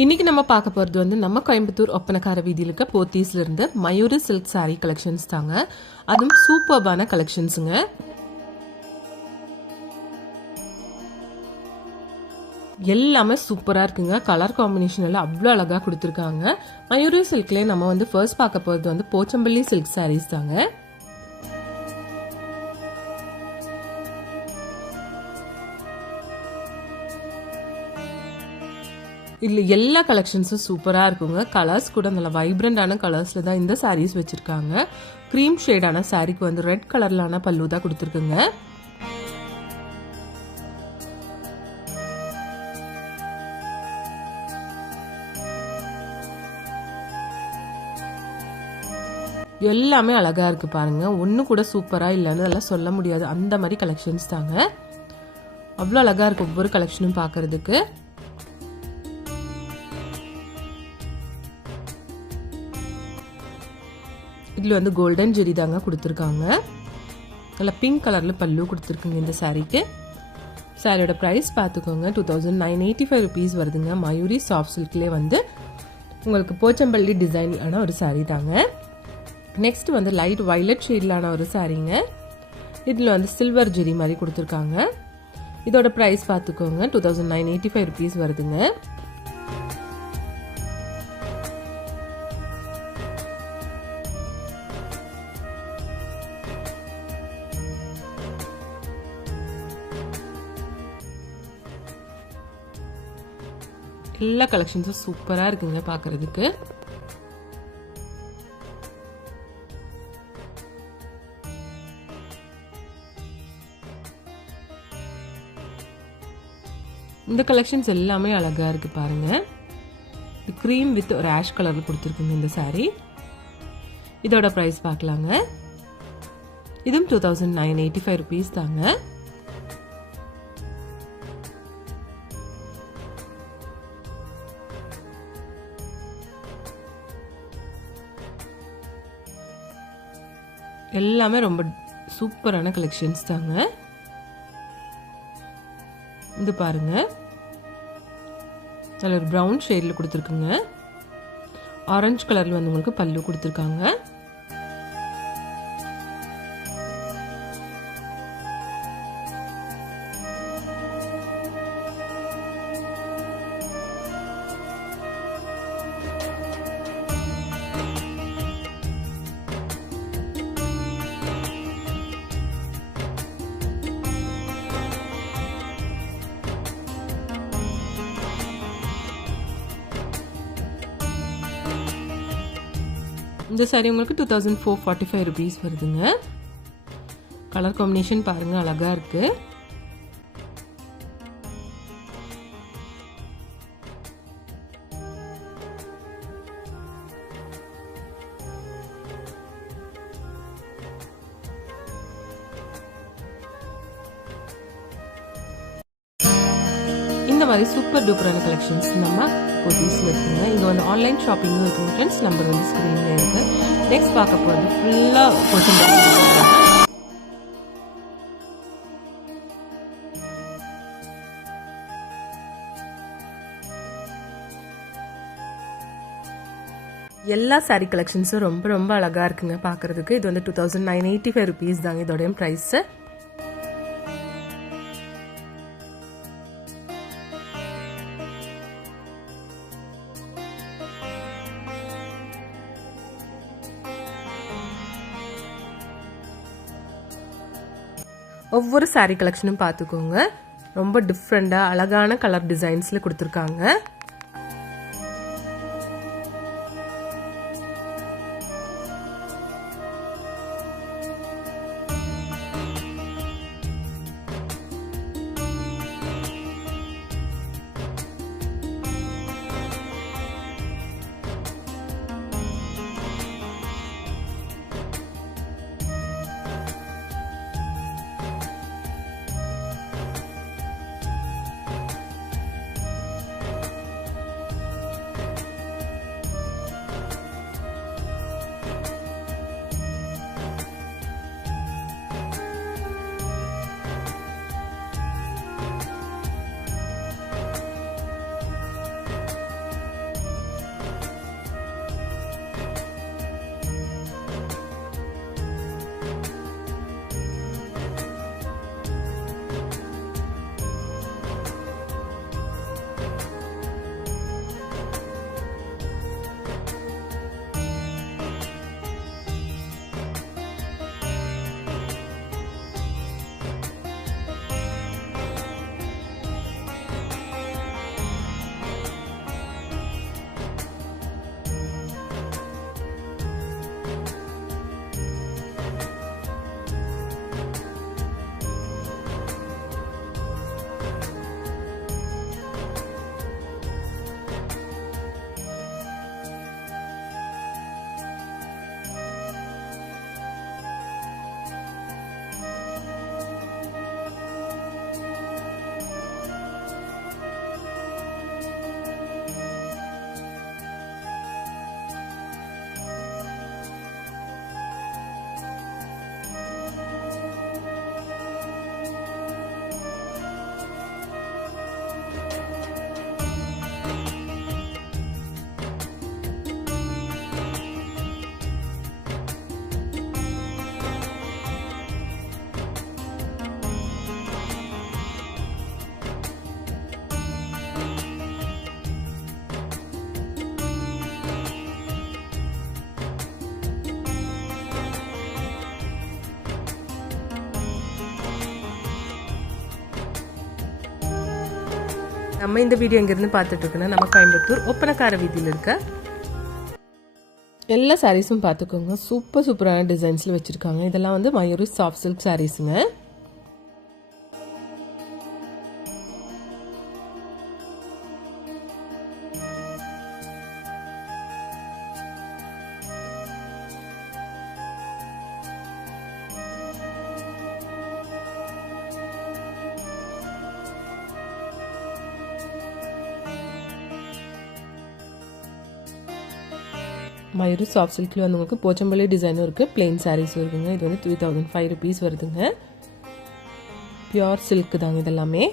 இன்னைக்கு நம்ம பார்க்க போகிறது வந்து நம்ம கோயம்புத்தூர் ஒப்பனக்கார வீதியில் இருக்க போத்தீஸ்ல இருந்து மயூரி சில்க் சாரீ கலெக்ஷன்ஸ் தாங்க. அதுவும் சூப்பர்பான கலெக்ஷன்ஸுங்க. எல்லாமே சூப்பராக இருக்குங்க. கலர் காம்பினேஷன் எல்லாம் அவ்வளோ அழகாக கொடுத்துருக்காங்க. மயூரி சில்க்லேயே நம்ம வந்து ஃபர்ஸ்ட் பார்க்க போகிறது வந்து போச்சம்பள்ளி சில்க் சாரீஸ் தாங்க. இதில் எல்லா கலெக்ஷன்ஸும் சூப்பராக இருக்குங்க. கலர்ஸ் கூட நல்ல வைப்ரண்டான கலர்ஸில் தான் இந்த சாரீஸ் வச்சுருக்காங்க. க்ரீம் ஷேடான சாரீக்கு வந்து ரெட் கலர்லான பல்லு தான் கொடுத்துருக்குங்க. எல்லாமே அழகாக இருக்குது பாருங்கள். ஒன்று கூட சூப்பராக இல்லைன்னு அதெல்லாம் சொல்ல முடியாது. அந்த மாதிரி கலெக்ஷன்ஸ் தாங்க. அவ்வளோ அழகாக இருக்குது ஒவ்வொரு கலெக்ஷனும் பார்க்குறதுக்கு. இதில் வந்து கோல்டன் ஜெரி தாங்க கொடுத்துருக்காங்க. நல்லா பிங்க் கலரில் பல்லு கொடுத்துருக்குங்க இந்த சாரீக்கு. சாரியோட ப்ரைஸ் பார்த்துக்கோங்க, 2985 rupees வருதுங்க. மயூரி சாஃப்ட் சில்க்லேயே வந்து உங்களுக்கு போச்சம்பள்ளி டிசைனான ஒரு சாரீ தாங்க. நெக்ஸ்ட் வந்து லைட் வைலட் ஷேட்லான ஒரு சாரீங்க. இதில் வந்து சில்வர் ஜெரி மாதிரி கொடுத்துருக்காங்க. இதோட ப்ரைஸ் பார்த்துக்கோங்க, 2985 rupees வருதுங்க. எல்லா கலெக்ஷன்ஸும் சூப்பராக இருக்குங்க பார்க்குறதுக்கு. இந்த கலெக்ஷன்ஸ் எல்லாமே அழகாக இருக்குது பாருங்கள். க்ரீம் வித் ஒரு ஆஷ் கலரில் கொடுத்துருக்குங்க இந்த சாரீ. இதோட ப்ரைஸ் பார்க்கலாங்க. இதுவும் 2985 rupees தாங்க. எல்லாமே ரொம்ப சூப்பரான கலெக்ஷன்ஸ் தாங்க. இது பாருங்க, நல்ல ஒரு ப்ரௌன் ஷேட்ல கொடுத்துருக்குங்க. ஆரஞ்சு கலர்ல வந்து உங்களுக்கு பல்லு கொடுத்துருக்காங்க. இந்த சாரி உங்களுக்கு 2445 rupees வருதுங்க. கலர் காம்பினேஷன் பாருங்க, அழகா இருக்கு. இந்த மாதிரி சூப்பர் டூப்பரான கலெக்ஷன்ஸ் நம்ம போத்தீஸ்ல இருக்குங்க. இங்கே வந்து ஆன்லைன் ஷாப்பிங்கும் இருக்குங்க ஃப்ரெண்ட்ஸ். நம்பர் வந்து ஸ்க்ரீனில் இருக்கு. நெக்ஸ்ட் பார்க்க போகிறது ஃபுல்லாக போச்சம்பள்ளி. எல்லா சாரீ கலெக்ஷன்ஸும் ரொம்ப ரொம்ப அழகாக இருக்குங்க பார்க்குறதுக்கு. இது வந்து 2985 rupees தாங்க இதோடைய ப்ரைஸு. ஒவ்வொரு சாரீ கலெக்ஷனும் பார்த்துக்கோங்க. ரொம்ப டிஃப்ரெண்டாக அழகான கலர் டிசைன்ஸில் கொடுத்துருக்காங்க. நம்ம இந்த வீடியோ எங்கேருந்து பார்த்துட்டு இருக்கோன்னா நம்ம கோயம்புத்தூர் ஒப்பனக்கார வீதியில் இருக்க எல்லா சாரீஸும் பார்த்துக்கோங்க. சூப்பரான டிசைன்ஸில் வச்சுருக்காங்க. இதெல்லாம் வந்து மயூரி சாஃப்ட் சில்க் சாரீஸுங்க. மயூரி சாஃப்ட் சில்கில் வந்து உங்களுக்கு போச்சம்பள்ளி டிசைனும் இருக்குது, பிளெயின் சாரீஸும் இருக்குங்க. இது வந்து 3005 rupees வருதுங்க. பியோர் சில்க் தாங்க இதெல்லாமே.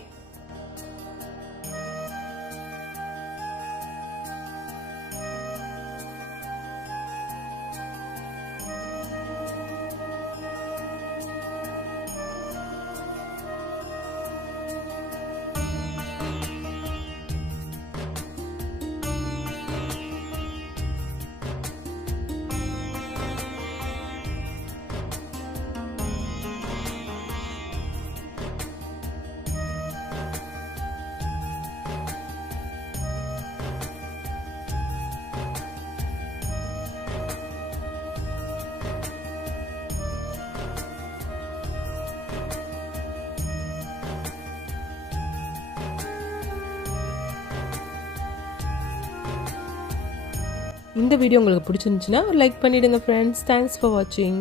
இந்த வீடியோ உங்களுக்கு பிடிச்சிருந்துச்சுன்னா லைக் பண்ணிடுங்க ஃப்ரெண்ட்ஸ். தேங்க்ஸ் ஃபார் வாட்சிங்.